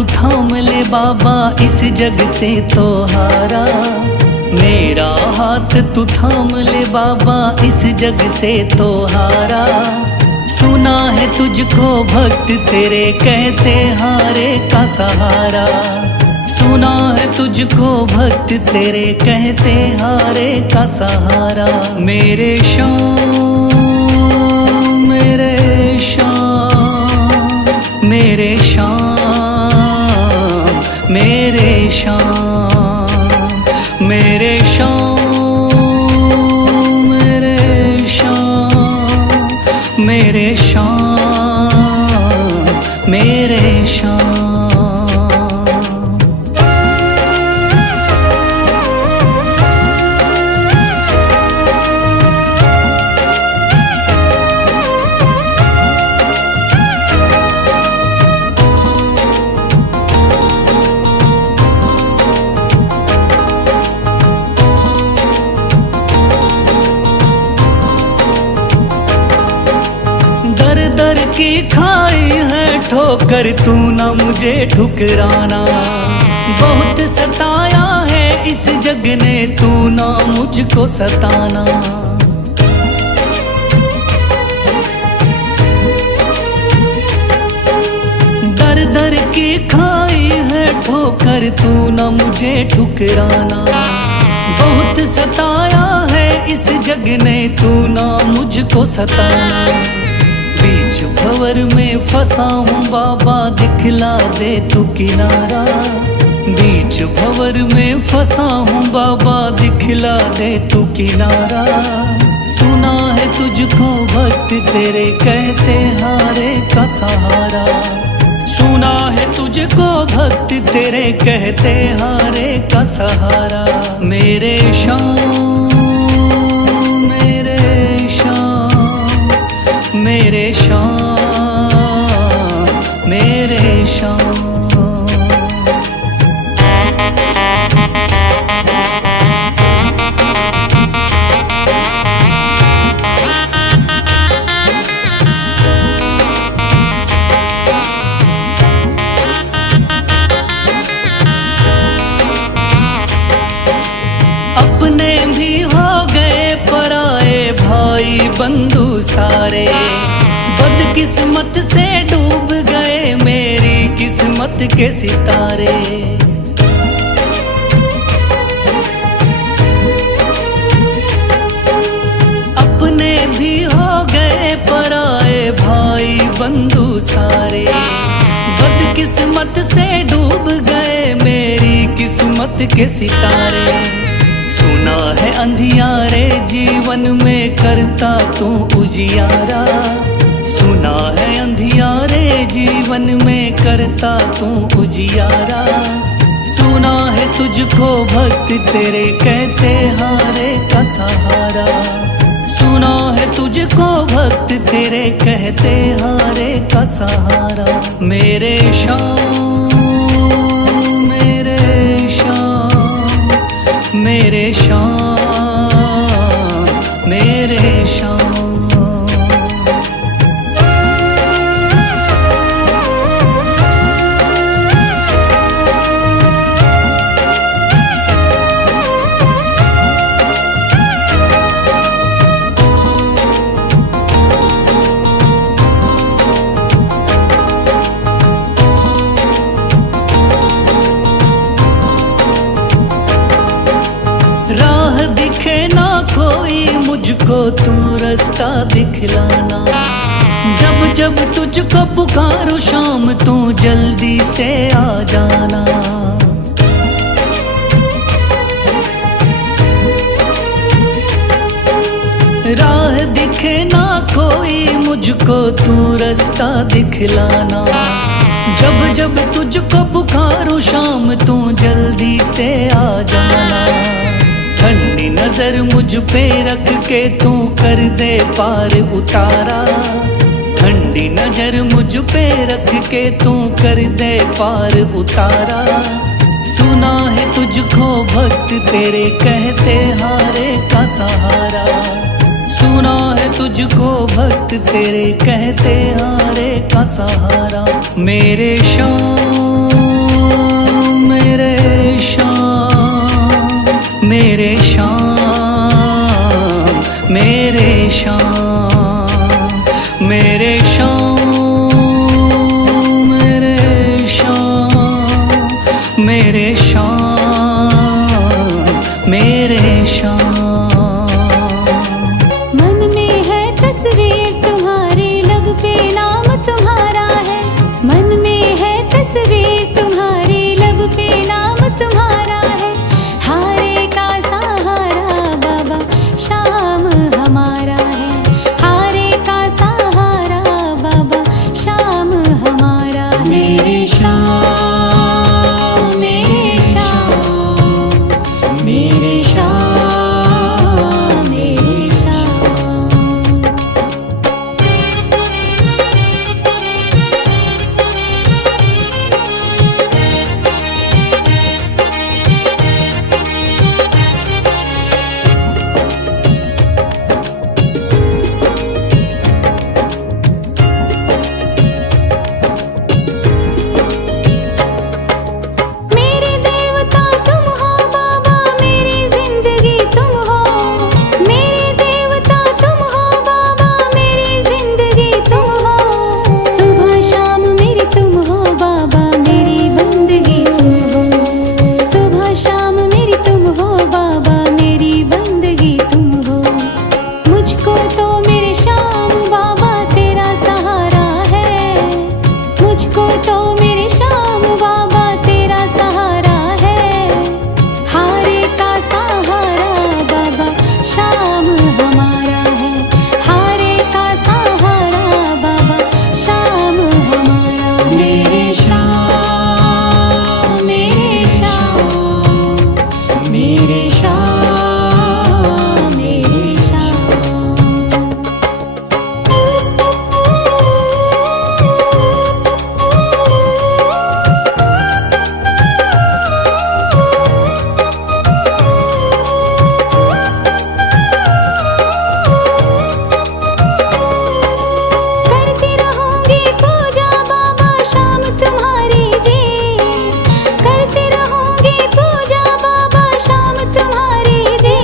तू थाम ले बाबा इस जग से तो हारा। मेरा हाथ तू थाम ले बाबा इस जग से तो हारा। सुना है तुझको भक्त तेरे कहते हारे का सहारा। सुना है तुझको भक्त तेरे कहते हारे का सहारा। मेरे श्याम मेरे श्याम मेरे श्याम मेरे श्याम मेरे श्याम मेरे श्याम मेरे श्याम मेरे श्याम। दर की खाई है ठोकर तू ना मुझे ठुकराना। बहुत सताया है इस जग ने तू ना मुझको सताना। दर दर की खाई है ठोकर तू ना मुझे ठुकराना। बहुत सताया है इस जग ने तू ना मुझको सताना। बीच भंवर में फंसा हूँ बाबा दिखला दे तू किनारा। बीच भंवर में फंसा हूँ बाबा दिखला दे तू किनारा। सुना है तुझको भक्त तेरे कहते हारे का सहारा। सुना है तुझको भक्त तेरे कहते हारे का सहारा। मेरे श्याम मेरे श्याम मेरे श्याम मेरे श्याम। अपने भी हो गए पराए भाई बंधु सारे। बदकिस्मत से डूब गए मेरी किस्मत के सितारे। अपने भी हो गए पराए भाई बंधु सारे। बदकिस्मत से डूब गए मेरी किस्मत के सितारे। सुना है अंधियारे जीवन में करता तू उजियारा। सुना है अंधियारे जीवन में करता तू उजियारा। सुना है तुझको भक्त तेरे कहते हारे का सहारा। सुना है तुझको भक्त तेरे कहते हारे का सहारा। मेरे श्याम मेरे श्याम मेरे श्याम मेरे श्याम। राह दिखे ना कोई मुझको तू रास्ता दिखलाना। जब जब तुझको पुकारूं शाम तू जल्दी से आ जाना। राह दिखे ना कोई मुझको तू रास्ता दिखलाना। जब जब तुझको पुकारूं शाम तू जल्दी से आ जाना। ठंडी नजर मुझ पे रख के तू कर दे पार उतारा। ठंडी नजर मुझ पे रख के तू कर दे पार उतारा। सुना है तुझको भक्त तेरे कहते हारे का सहारा। सुना है तुझको भक्त तेरे कहते हारे का सहारा। मेरे श्याम श्याम मेरे श्याम मेरे श्याम मेरे श्याम मेरे श्याम मेरे श्याम मेरे श्याम। मन में है तस्वीर तुम्हारी, लब पे नाम तुम्हारा है। मन में है तस्वीर तुम्हारी, लब पे नाम तुम्हारा है। हारे का सहारा बाबा शाम हमारा है। हारे का सहारा बाबा शाम हमारा है। मेरे श्याम मेरे श्याम मेरे श्याम मेरे श्याम। मेरे देवता तुम हो बाबा, मेरी जिंदगी तुम हो। मेरे देवता तुम हो बाबा, मेरी जिंदगी तुम हो। सुबह शाम मेरी तुम हो बाबा, मेरी बंदगी तुम हो। सुबह शाम मेरी तुम हो बाबा, मेरी बंदगी तुम हो। मुझको तो मेरे श्याम बाबा तेरा सहारा है। मुझको तो मेरे श्याम बाबा तेरा सहारा है। हारे का सहारा बाबा शाम हमारा है। हारे का सहारा बाबा शाम हमारा है। मेरे श्याम मेरे श्याम मेरे श्याम मेरे श्याम। करती रहूंगी पूजा बाबा शाम तुम्हारी जी। करती रहूंगी पूजा बाबा शाम तुम्हारी जी।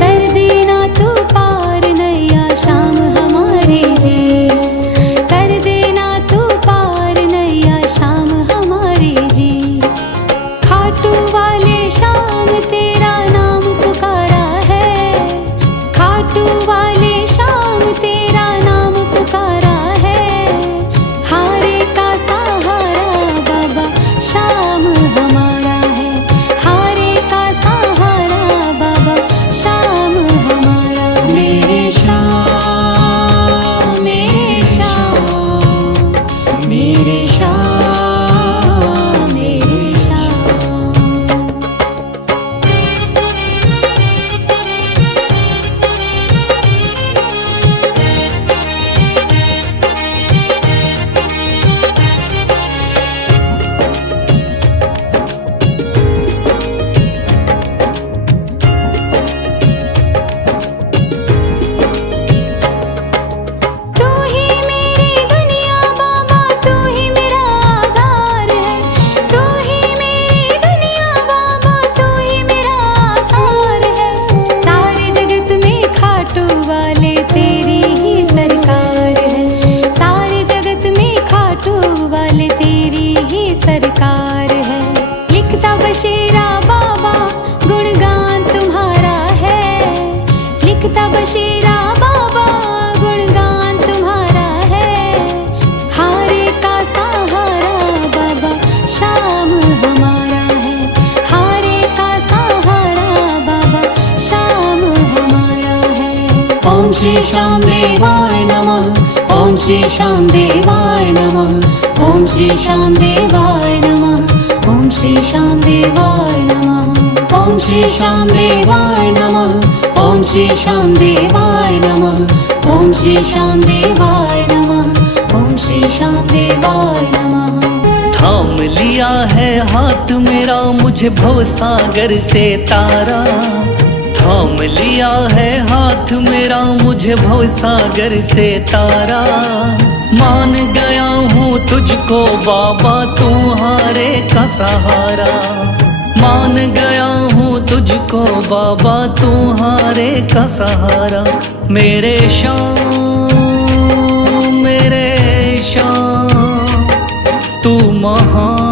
कर देना तू पार नैया शाम हमारी जी। कर देना तू पार नैया शाम हमारी जी। खाटू वाले शाम तेरा नाम पुकारा है। खाटू वाले शाम तेरा नाम पुकारा है। हारे का सहारा बाबा शाम हमारा है। हारे का सहारा बाबा शाम हमारा है। मेरे श्याम मेरे श्याम मेरे श्याम मेरे श्याम। तू ही मेरी दुनिया बाबा, तू ही मेरा आधार है। तू ही मेरी दुनिया बाबा, तू ही मेरा आधार है। सारे जगत में खाटू वाले तेरी ही सरकार है। सारे जगत में खाटू वाले तेरी ही सरकार है। लिखता बशीरा बाबा गुणगान तुम्हारा है। लिखता बशीरा बाबा गुणगान तुम्हारा है। हारे का सहारा बाबा शाम हमारा है। हारे का सहारा बाबा शाम हमारा है। ओम श्री श्याम देवाय नमः। ओम श्री श्याम देवाय नमः। ओम श्री श्याम देवाय नमः। ओम श्री श्याम देवाय नमः। ओम श्री श्याम देवाय नमः। ओम श्री श्याम देवाय नमः। ओम श्री श्याम देवाय नमः। ओम श्री श्याम देवाय नमः। थाम लिया है हाथ मेरा मुझे भवसागर से तारा। थाम लिया है हाथ मेरा मुझे भवसागर से तारा। मान गया हूँ तुझको बाबा, तू हारे का सहारा। मान गया हूँ तुझको बाबा, तुम्हारे का सहारा। मेरे शाम, मेरे शाम, तू महान।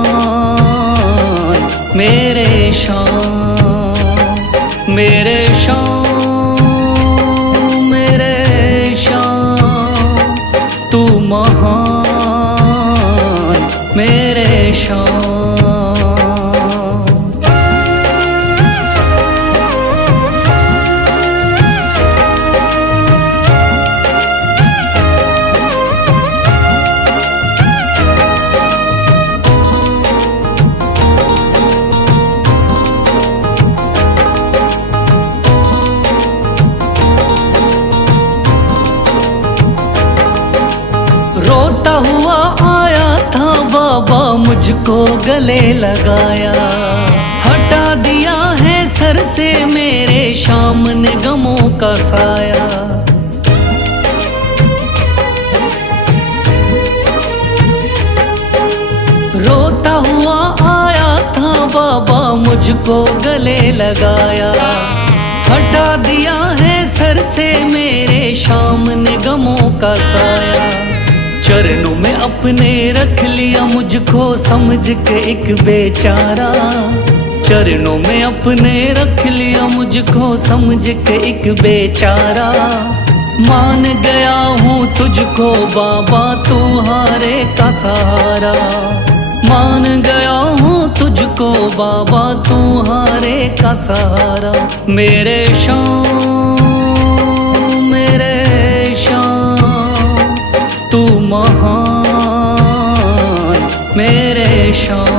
मेरे शाम, मेरे शाम, मेरे शाम, तू महान। मेरे शाम। रोता हुआ आया था बाबा, मुझको गले लगाया। हटा दिया है सर से मेरे शाम ने गमों का साया। रोता हुआ आया था बाबा, मुझको गले लगाया। हटा दिया है सर से मेरे शाम ने गमों का साया। चरणों में अपने रख लिया मुझको समझ के एक बेचारा। चरणों में अपने रख लिया मुझको समझ के एक बेचारा। मान गया हूँ तुझको बाबा, तुम्हारे का सहारा। मान गया हूँ तुझको बाबा, तुम्हारे का सहारा। मेरे शाम, मेरे शाम, तू महान। मेरे शाम।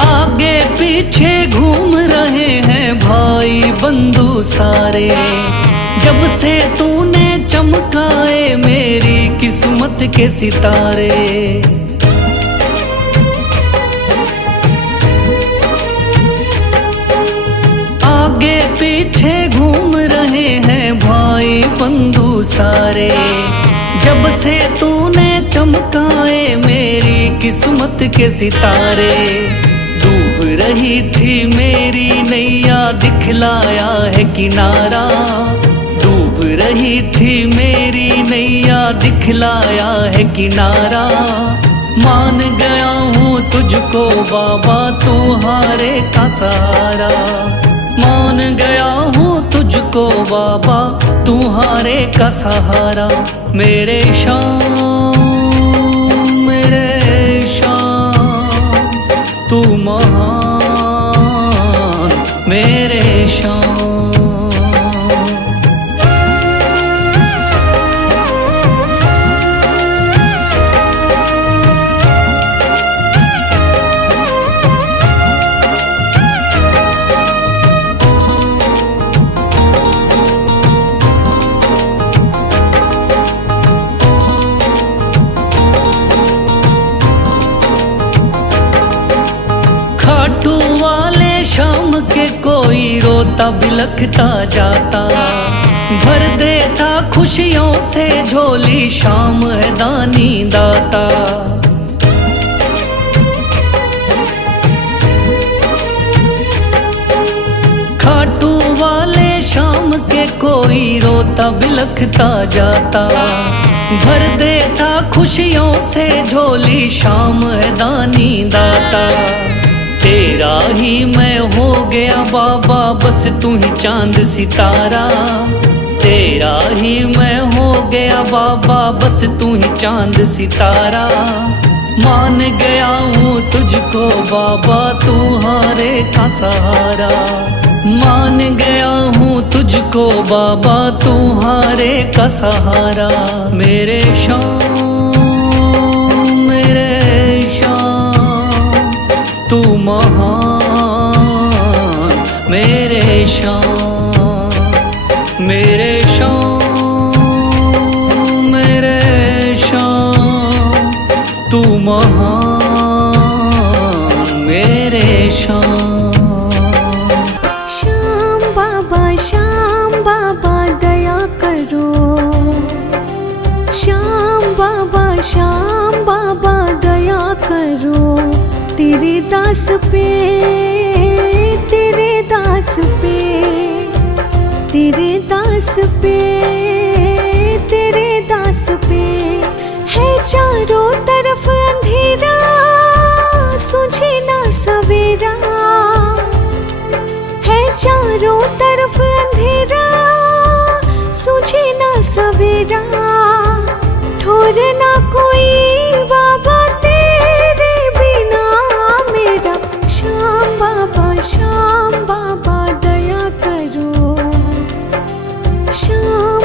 आगे पीछे घूम रहे हैं भाई बंधु सारे। जब से तूने चमकाए मेरी किस्मत के सितारे। आगे पीछे घूम रहे हैं भाई बंधु सारे। जब से तूने चमकाए मेरी किस्मत के सितारे। डूब रही थी मेरी नैया, दिखलाया है किनारा। डूब रही थी मेरी नैया, दिखलाया है किनारा। मान गया हूँ तुझको बाबा, तुम्हारे का सहारा। मान गया हूँ तुझको बाबा, तुम्हारे का सहारा। मेरे शाम, मेरे शाम, तू महान। मेरे शाम। खाटू वाले शाम के कोई रोता बिलखता जाता। भर देता खुशियों से झोली, शाम है दानी दाता। खाटू वाले शाम के कोई रोता बिलखता जाता। भर देता खुशियों से झोली, शाम है दानी दाता। तेरा ही मैं हो गया बाबा, बस तू ही चांद सितारा। तेरा ही मैं हो गया बाबा, बस तू ही चांद सितारा। मान गया हूँ तुझको बाबा, तुम्हारे का सहारा। मान गया हूँ तुझको बाबा, तुम्हारे का सहारा। मेरे शाम, मेरे शाम, तू महान। मेरे शाम, मेरे शाम, मेरे शाम, तू महान। करो तेरे दास पे, तेरे दास पे, तेरे दास पे, तेरे दास पे। है चारों तरफ अंधेरा, सूझे ना सवेरा। है चारों तरफ अंधेरा, सूझे ना सवेरा। ठोर ना कोई बाबा तेरे बिना मेरा। श्याम बाबा दया करो। श्याम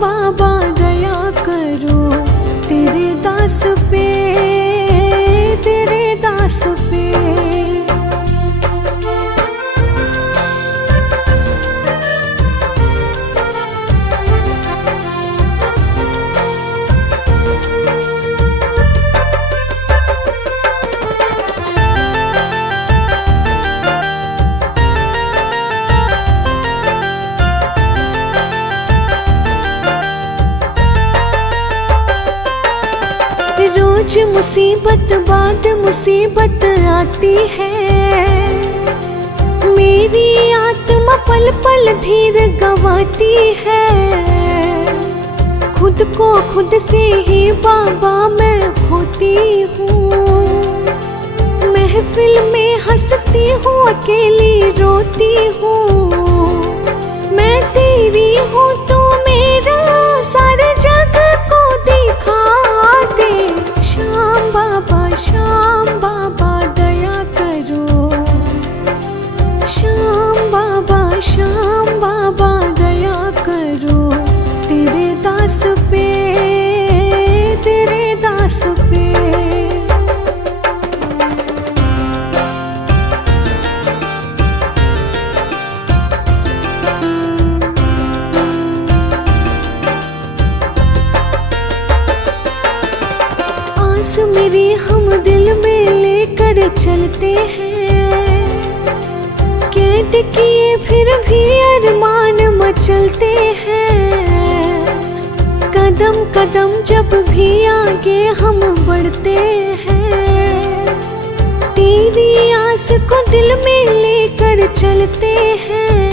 बाबा दया करो तेरे दास पे, तेरे दास पे। रोज मुसीबत बाद मुसीबत आती है। मेरी आत्मा पल पल धीर गंवाती है। खुद को खुद से ही बाबा मैं खोती हूँ। महफिल में हंसती हूँ, अकेली रोती हूँ। मैं तेरी हूँ तो मेरा सारे जग को दिखा दे। श्याम बाबा दया करो। श्याम बाबा दया करो तेरे दास पे, तेरे दास पे। आस मेरी हम दिल में लेकर चलते हैं। कैद किए फिर भी अरमान मचलते हैं। कदम कदम जब भी आगे हम बढ़ते हैं। तेरी आस को दिल में लेकर चलते हैं।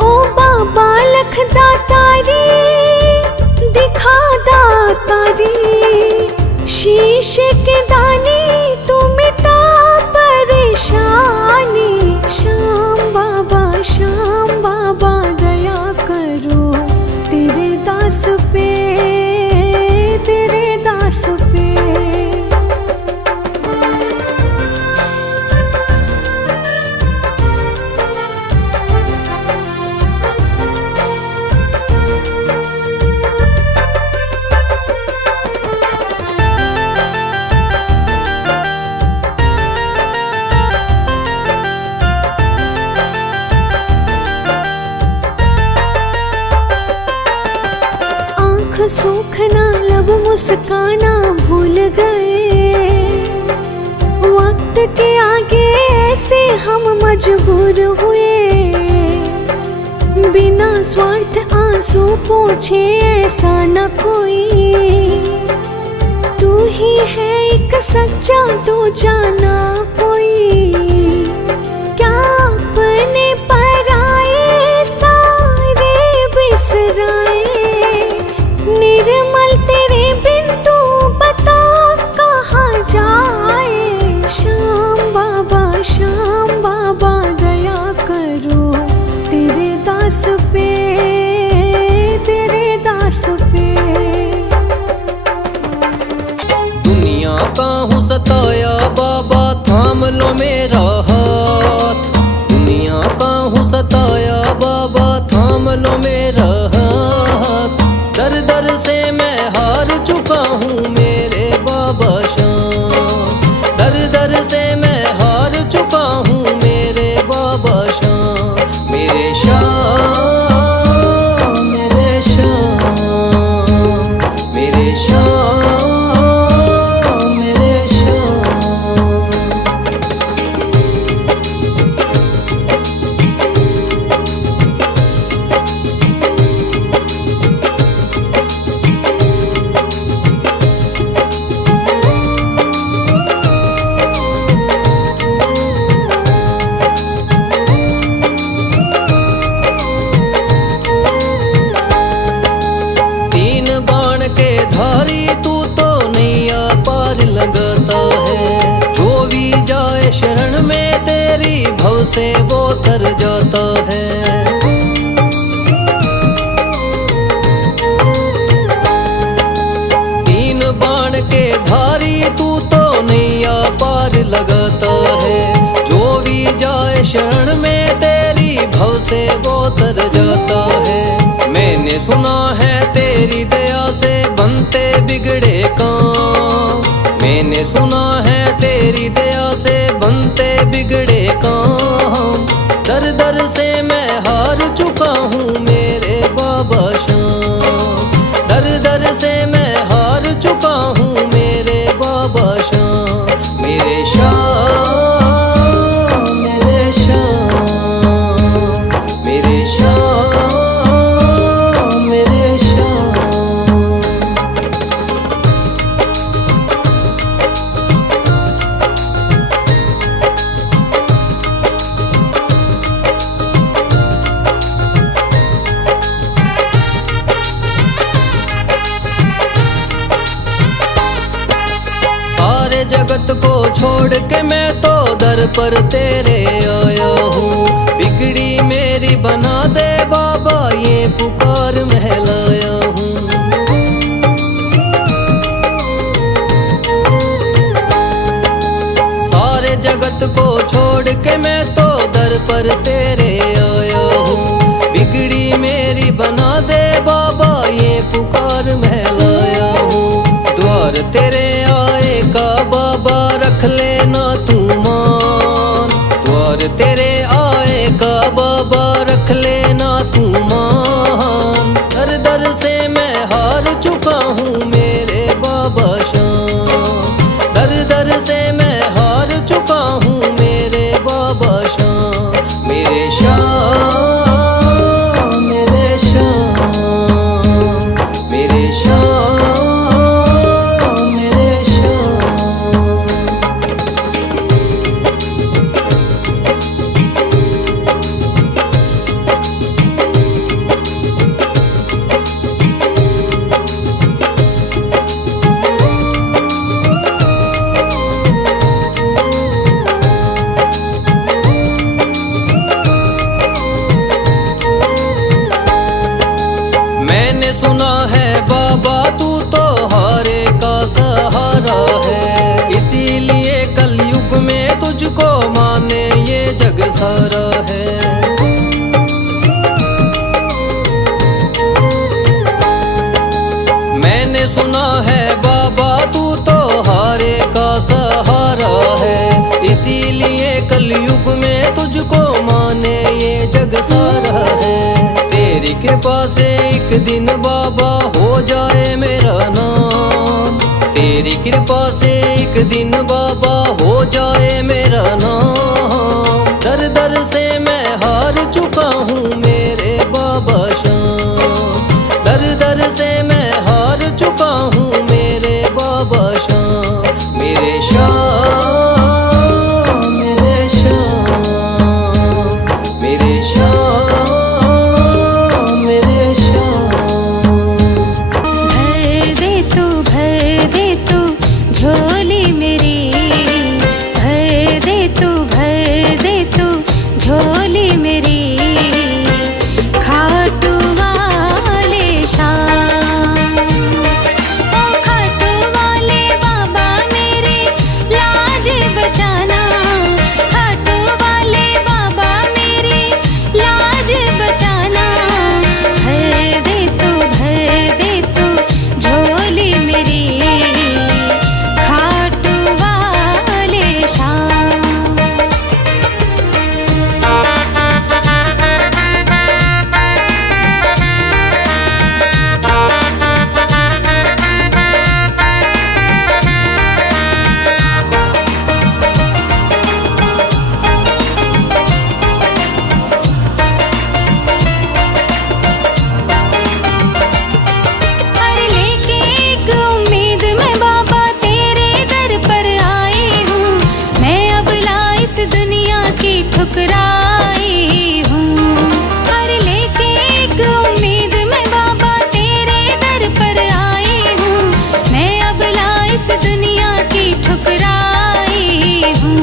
ओ बाबा लख दातारी, दिखा दातारी। शीश के दाने तू मिटा परेशानी। श्याम बाबा दया करो तेरे दास पे, तेरे दास पे। सूखना लब मुस्काना भूल गए। वक्त के आगे ऐसे हम मजबूर हुए। बिना स्वार्थ आंसू पोछे ऐसा न कोई। तू ही है एक सच्चा, तू जाना कोई। क्या अपने पराए सारे बिसराए। निर्मल तेरे बिन तू बता कहाँ जाए। श्याम बाबा दया करो तेरे दास पे, तेरे दास पे। दुनिया का हूँ सताया बाबा, थाम लो मेरा शरण में तेरी भव से वो तर जाता है। तीन बाण के धारी तू तो नैया पार लगाता है। जो भी जाए शरण में तेरी भव से वो तर जाता है। मैंने सुना है तेरी दया से बनते बिगड़े काम। मैंने सुना है तेरी दया से बनते बिगड़े काम। दर दर से मैं हार चुका हूँ मेरे बाबा श्याम। दर दर से मैं हार चुका हूँ मेरे बाबा श्याम। मेरे श्याम, मेरे श्याम, मेरे श्याम, मेरे श्याम। सारे जगत को छोड़ के मैं तो दर पर तेरे आया हूँ। बिगड़ी मेरी बना दे बाबा ये पुकार महलाया हूँ। सारे जगत को छोड़ के मैं तो दर पर तेरे आया हूँ। बिगड़ी मेरी बना दे बाबा ये पुकार महलाया हूँ। द्वार तेरे आए का बाबा रख लेना तू मान। द्वार तेरे आए का बाबा रख लेना तू मान। दर दर से मैं हार चुका हूँ मेरे बाबा श्याम। दर दर से मैं हार चुका हूँ मेरे बाबा श्याम। मेरे श्याम, मेरे श्याम, मेरे श्याम, मेरे श्याम। मैंने सुना है बाबा तू तो हारे का सहारा है। इसीलिए कलयुग में तुझको माने ये जग सारा है। मैंने सुना है बाबा तू तो हारे का सहारा है। इसीलिए कलयुग में तुझको माने ये जग सारा है। तेरी कृपा से एक दिन बाबा हो जाए मेरा नाम। तेरी कृपा से एक दिन बाबा हो जाए मेरा नाम। दर दर से मैं हार चुका हूँ मेरे बाबा श्याम। दर दर से मैं हार चुका हूँ मेरे बाबा श्याम। मेरे श्याम, मेरे श्याम, मेरे श्याम, मेरे श्याम। भर दे तू झोली मेरी। भर दे तू झोली मेरी। खाटू वाले श्याम, ओ खाटू वाले बाबा मेरे लाज बचाना। खाटू वाले बाबा मेरे लाज बचाना। भर दे तू झोली मेरी। खाटू वाले श्याम। अरे लेके एक उम्मीद मैं बाबा तेरे दर पर आई हूँ। मैं अब ला इस दुनिया की ठुकराई हूँ। अरे लेके एक उम्मीद मैं बाबा तेरे दर पर आई हूँ। मैं अब ला इस दुनिया की ठुकराई हूँ।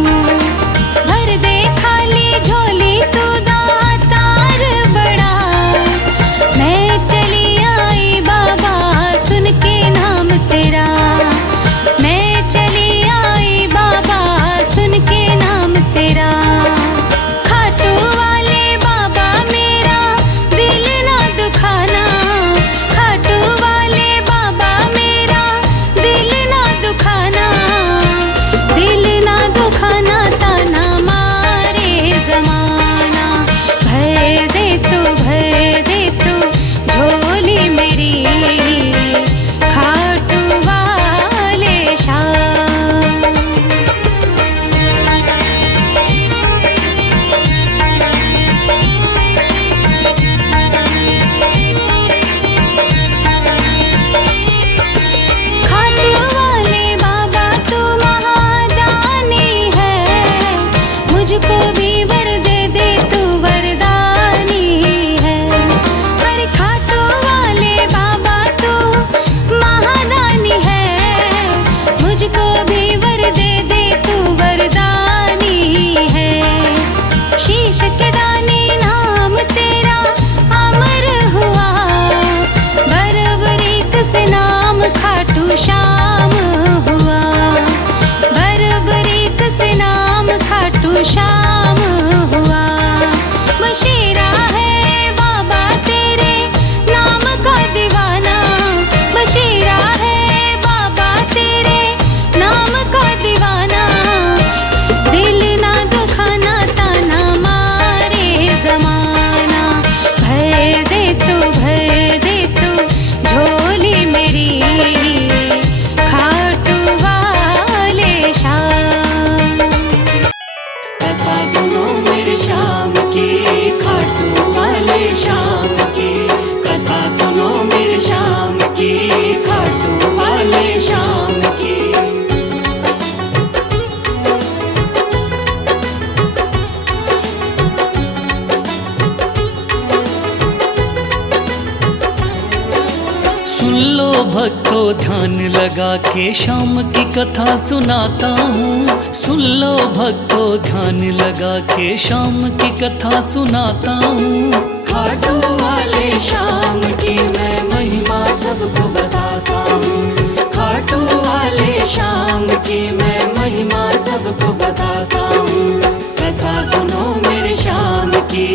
सुन लो भक्तों ध्यान लगा के शाम की कथा सुनाता हूँ। सुन लो भक्तों ध्यान लगा के शाम की कथा सुनाता हूँ। खाटू वाले शाम की मैं महिमा सबको बताता हूँ। खाटू वाले शाम की मैं महिमा सबको बताता हूँ। कथा सुनो मेरे शाम की,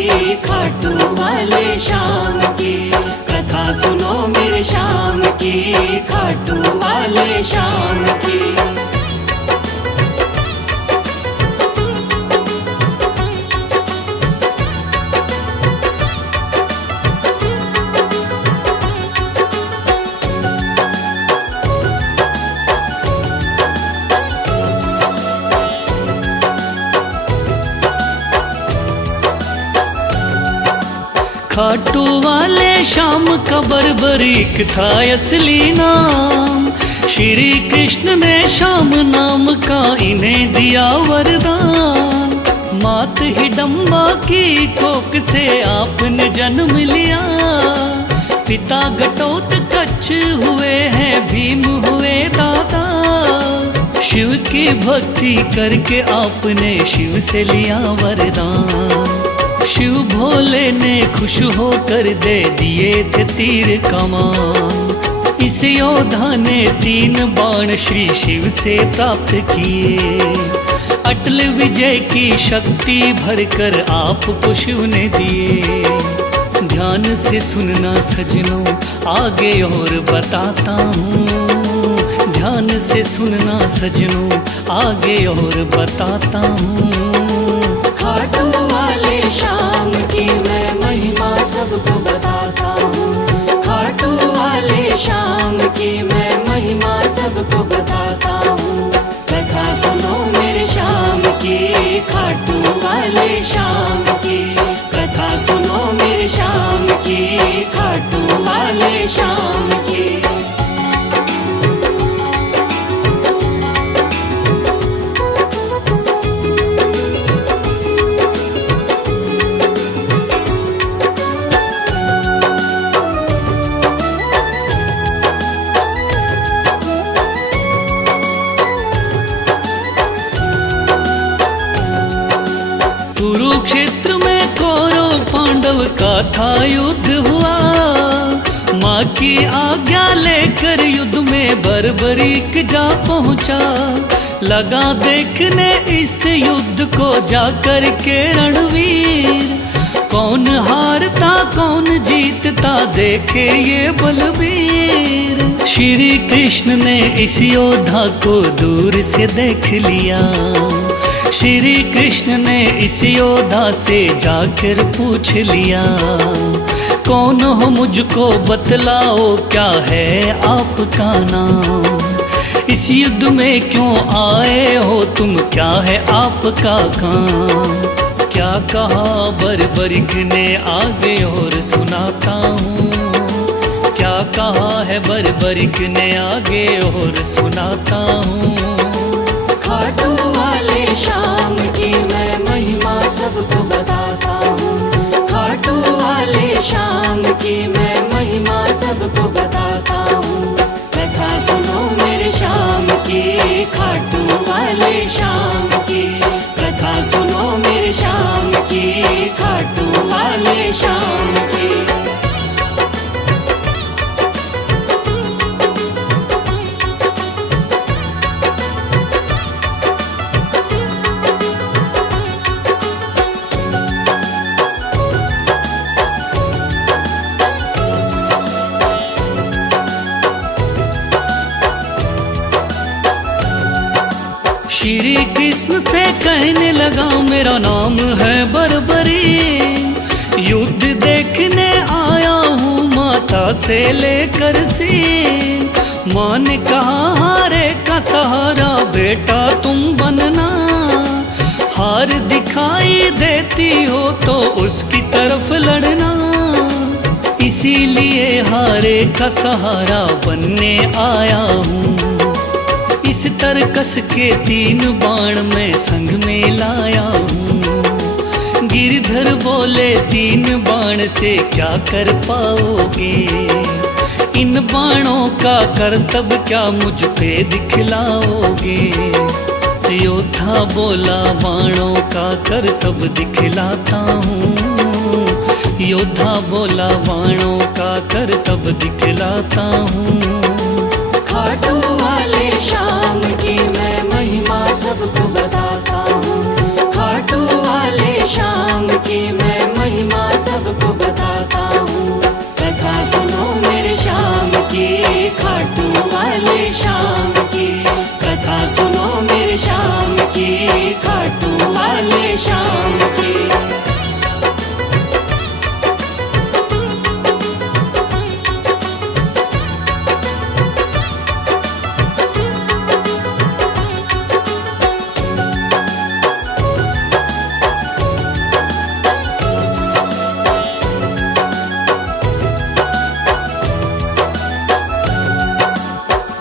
खाटू वाले शाम की। कथा सुनो मेरे शाम की, खाटू वाले शाम की। खाटू वाले शाम का बर्बरीक था असली नाम। श्री कृष्ण ने शाम नाम का इन्हें दिया वरदान। मात हिडम्बा की कोख से आपने जन्म लिया। पिता घटोत्कच हुए हैं भीम हुए दादा। शिव की भक्ति करके आपने शिव से लिया वरदान। शिव भोले ने खुश होकर दे दिए थे तीर कमान। इस योद्धा ने 3 बाण श्री शिव से प्राप्त किए। अटल विजय की शक्ति भरकर आपको शिव ने दिए। ध्यान से सुनना सजनों आगे और बताता हूँ। ध्यान से सुनना सजनों आगे और बताता हूँ। खाटू वाले शाम की मैं महिमा सबको बताता हूँ। खाटू वाले शाम की मैं महिमा सबको बताता हूँ। कथा सुनो मेरे शाम की, खाटू वाले शाम की। कथा सुनो मेरे शाम की, खाटू वाले शाम की। कुरुक्षेत्र में कौरव पांडव का था युद्ध हुआ। माँ की आज्ञा लेकर युद्ध में बर्बरीक जा पहुँचा। लगा देखने इस युद्ध को जाकर के रणवीर। कौन हारता कौन जीतता देखे ये बलबीर। श्री कृष्ण ने इस योद्धा को दूर से देख लिया। श्री कृष्ण ने इस योद्धा से जाकर पूछ लिया। कौन हो मुझको बतलाओ क्या है आपका नाम। इस युद्ध में क्यों आए हो तुम, क्या है आपका काम। क्या कहा बर्बरीक ने आगे और सुनाता हूँ। क्या कहा है बर्बरीक ने आगे और सुनाता हूँ। खाटू वाले शाम की मैं महिमा सबको बताता हूँ। खाटू वाले शाम की मैं महिमा सबको बताता हूँ। कथा सुनो मेरे शाम की, खाटू वाले शाम की। कथा सुनो मेरे शाम की, खाटू वाले शाम की। श्री कृष्ण से कहने लगा मेरा नाम है बर्बरी। युद्ध देखने आया हूँ माता से लेकर सीन। माँ ने कहा हारे का सहारा बेटा तुम बनना। हार दिखाई देती हो तो उसकी तरफ लड़ना। इसीलिए हारे का सहारा बनने आया हूँ। इस तरकस के 3 बाण में संग में लाया हूँ। गिरधर बोले 3 बाण से क्या कर पाओगे। इन बाणों का करतब क्या मुझ पे दिखलाओगे? योद्धा बोला बाणों का करतब दिखलाता हूँ। योद्धा बोला बाणों का करतब दिखलाता हूँ। खाटू वाले श्याम की मैं महिमा सबको बताता हूँ। खाटू वाले श्याम की मैं महिमा सबको बताता हूँ। कथा सुनो मेरे श्याम की, खाटू वाले श्याम की। कथा सुनो मेरे श्याम की, खाटू वाले श्याम की।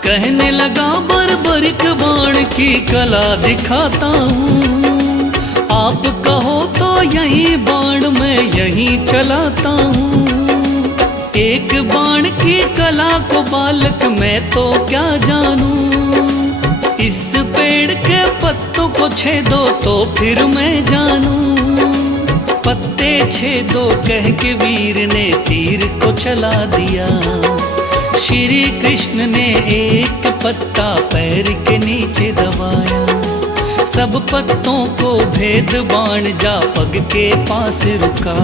कहने लगा बर्बरिक बाण की कला दिखाता हूँ। आप कहो तो यही बाण मैं यहीं चलाता हूँ। एक बाण की कला को बालक मैं तो क्या जानूं। इस पेड़ के पत्तों को छेदो तो फिर मैं जानूं। पत्ते छेदो कह के वीर ने तीर को चला दिया। श्री कृष्ण ने एक पत्ता पैर के नीचे दबाया। सब पत्तों को भेद बाण जा पग के पास रुका।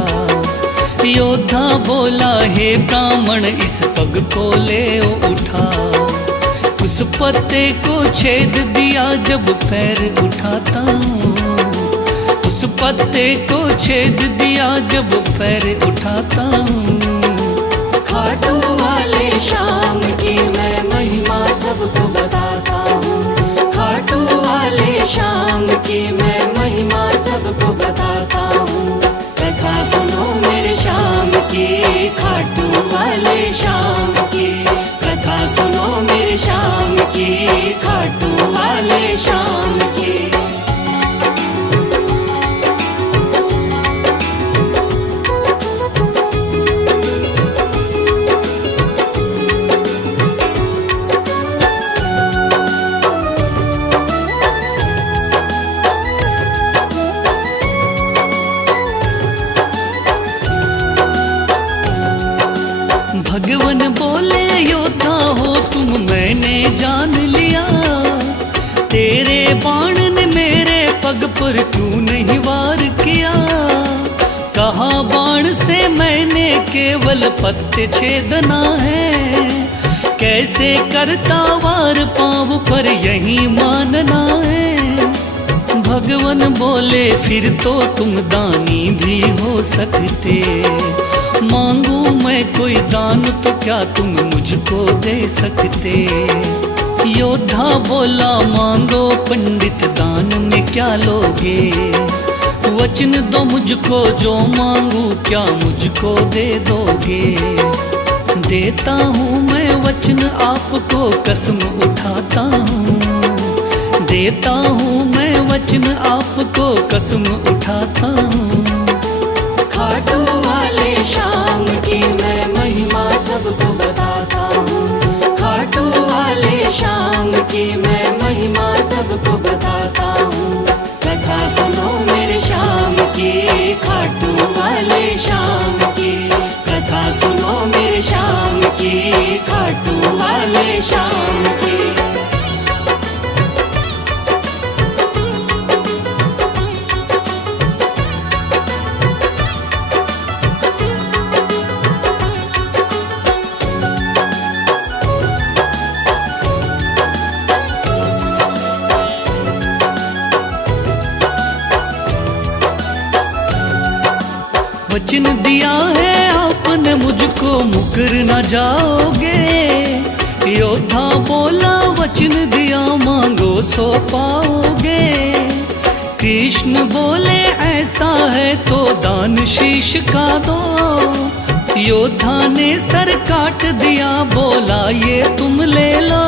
योद्धा बोला हे ब्राह्मण इस पग को ले उठा। उस पत्ते को छेद दिया जब पैर उठाता हूँ। उस पत्ते को छेद दिया जब पैर उठाता हूँ। खाटू वाले श्याम की मैं महिमा सबको बताता हूँ। खाटू वाले श्याम की मैं महिमा सबको बताता हूँ। कथा सुनो मेरे श्याम की, खाटू वाले श्याम की। कथा सुनो मेरे श्याम की, खाटू वाले श्याम की। भगवान बोले योद्धा हो तुम मैंने जान लिया। तेरे बाण ने मेरे पग पर क्यों नहीं वार किया। कहा बाण से मैंने केवल पत्ते छेदना है। कैसे करता वार पाँव पर यही मानना है। भगवान बोले फिर तो तुम दानी भी हो सकते। मांगू मैं कोई दान तो क्या तुम मुझको दे सकते। योद्धा बोला मांगो पंडित दान में क्या लोगे। वचन दो मुझको जो मांगू क्या मुझको दे दोगे। देता हूँ मैं वचन आपको कसम उठाता हूँ। देता हूँ मैं वचन आपको कसम उठाता हूँ। खाटू वाले श्याम की मैं महिमा सबको बताता हूँ। खाटू वाले श्याम की मैं महिमा सबको बताता हूँ। कथा सुनो मेरे श्याम की, खाटू वाले श्याम की। कथा सुनो मेरे श्याम की, खाटू वाले श्याम की। वचन दिया है आपने मुझको मुकर न जाओगे। योद्धा बोला वचन दिया मांगो सो पाओगे। कृष्ण बोले ऐसा है तो दान शीश का दो। योद्धा ने सर काट दिया बोला ये तुम ले लो।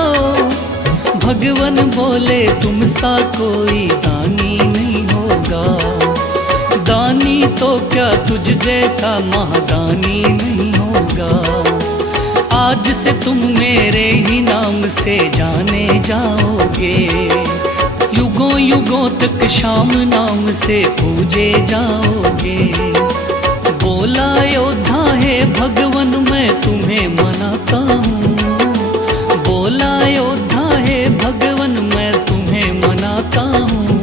भगवान बोले तुम सा कोई दानी नहीं होगा। दानी तो क्या तुझ जैसा महादानी नहीं होगा। आज से तुम मेरे ही नाम से जाने जाओगे, युगों युगों तक श्याम नाम से पूजे जाओगे। बोला योद्धा है भगवन मैं तुम्हें मनाता हूँ, बोला योद्धा है भगवन मैं तुम्हें मनाता हूँ।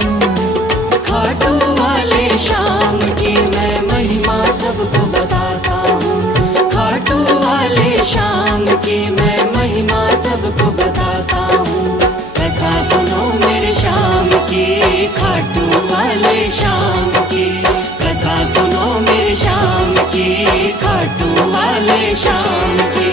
खाटू वाले श्याम की मैं महिमा सबको बताता हूँ, खाटू वाले श्याम की मैं महिमा सबको बताता हूँ। कथा सुनो मेरे श्याम की, खाटू वाले श्याम की, कथा सुनो मेरे श्याम की, खाटू वाले श्याम की।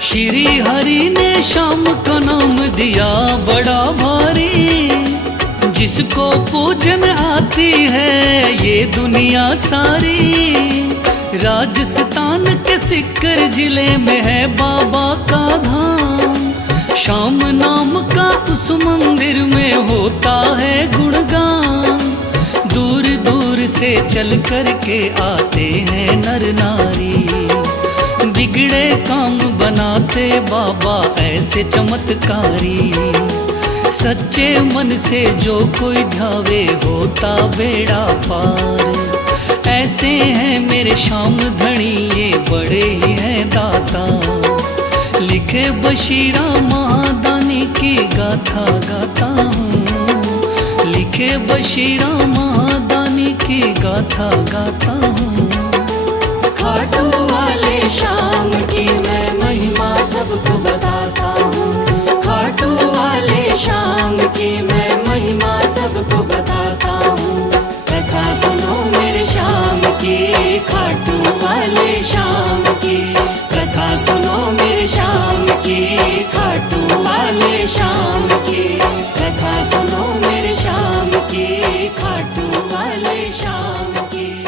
श्री हरि ने श्याम का नाम दिया बड़ा भारी, जिसको पूजन आती है ये दुनिया सारी। राजस्थान के सिक्कर जिले में है बाबा का धाम, श्याम नाम का उस मंदिर में होता है गुणगान। दूर दूर से चल कर के आते हैं नर नारी, बिगड़े काम बनाते बाबा ऐसे चमत्कारी। सच्चे मन से जो कोई ध्यावे होता बेड़ा पार। ऐसे हैं मेरे श्याम धनी ये बड़े ही हैं दाता, लिखे बशीरा महादानी की गाथा गाता हूँ, लिखे बशीरा महादानी की गाथा गाता हूँ। खाटू वाले श्याम की मैं महिमा सबको बताता हूँ, खाटू वाले श्याम की मैं महिमा सबको बताता हूँ। कथा सुनो मेरे श्याम की, खाटू वाले श्याम की, कथा सुनो मेरे श्याम की, खाटू वाले श्याम की, कथा सुनो मेरे श्याम